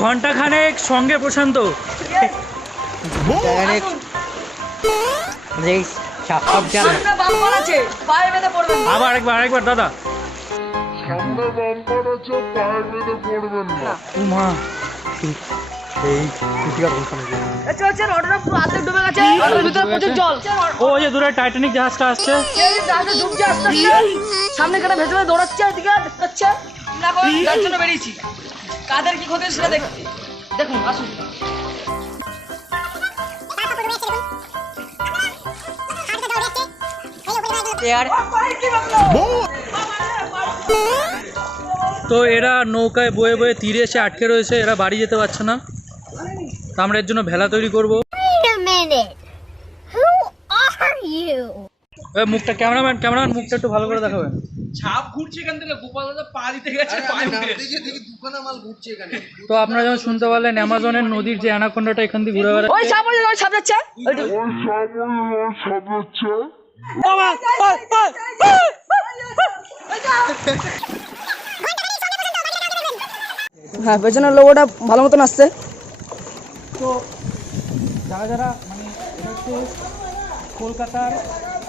ঘন্টা খানেক সঙ্গে প্রশান্ত। আবার আরেকবার দাদা। মা ওই যে দূরে টাইটানিক জাহাজটা আসছে, সামনে কাটা ভেতরে দৌড়াচ্ছে, এদিকে দেখতে যার জন্য বেরিয়েছি। কাদের কি ক্ষতি সেটা দেখতে, দেখুন আসুন। তো এরা নৌকায় বয়ে বয়ে তীরে এসে আটকে রয়েছে, এরা বাড়ি যেতে পারছে না। তো আমরা এর জন্য ভেলা তৈরি করবো। মুখটা ক্যামেরাম্যান মুখটা একটু ভালো করে দেখাবেন। ছাপ ঘুরছে এখান থেকে, গোপাল দাদা পা দিতে গেছে, তো আপনারা যেমন শুনতে পারলেন অ্যামাজনের নদীর যে অ্যানাকোন্ডাটা এখান দিয়ে ঘুরে বেড়াচ্ছে। ওই সাপ, ওই সাপ যাচ্ছে, হ্যাঁ পেছনের লোগোটা ভালো মতন আসছে। তো যারা মানে এটা হচ্ছে কলকাতার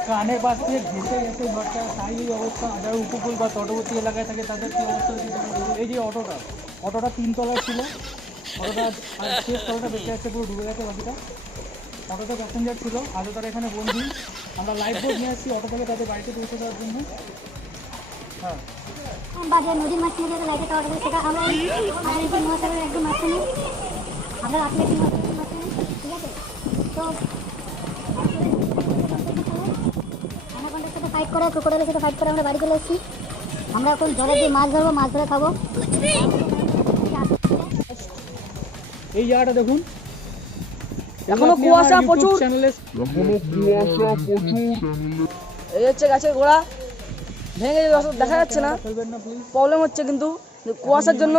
কানের পাশ থেকে ঘেসে গেছে ঘরটা, তাই এই অবস্থা। যারা উপকূল বা তটবর্তী এলাকায় থাকে তাদের কি অবস্থা হয়েছে। এই যে অটোটা 3 তলায় ছিল, অটোটা শেষ তলাটা বেঁচে আসছে, পুরো ডুবে গেছে বাকিটা। অটোতে প্যাসেঞ্জার ছিল, আজও তারা এখানে বন্দি। আমরা লাইফ বোট নিয়ে আসছি অটো থেকে তাদের বাড়িতে পৌঁছে দেওয়ার জন্য। হ্যাঁ বাজার নদীর মাঝখানে যে লাইটে টাওয়ার সেটা আমরা আমাদের মহাসাগরের একদম মাঝখানে, আমরা আটলান্টিক মহাসাগরের মাঝখানে, ঠিক আছে। তো অ্যানাকোন্ডার সাথে ফাইট করে, ক্রোকোডাইলের সাথে ফাইট করে আমরা বাড়ি চলে এসেছি। আমরা এখন জলে দিয়ে মাছ ধরবো, মাছ ধরে খাবো। এই জায়গাটা দেখুন, এখনো কুয়াশা প্রচুর, এই হচ্ছে গাছের গোড়া ভেঙে দেখা যাচ্ছে না, প্রবলেম হচ্ছে কিন্তু কুয়াশার জন্য।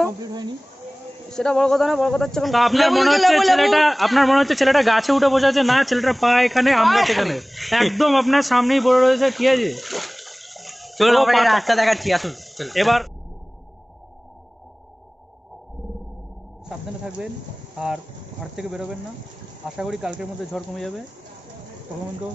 সেটা বড় কথা না, বড় কথা হচ্ছে আপনার মনে হচ্ছে ছেলেটা গাছে উঠে বসে আছে না, ছেলেটার পা এখানে, আমরা সেখানে একদম আপনার সামনেই পড়ে রয়েছে, ঠিক আছে। চলো রাস্তা দেখাচ্ছি, আসুন। এবার সাবধানে থাকবেন আর ঘর থেকে বেরোবেন না। আশা করি কালকের মধ্যে ঝড় কমে যাবে। তখন তো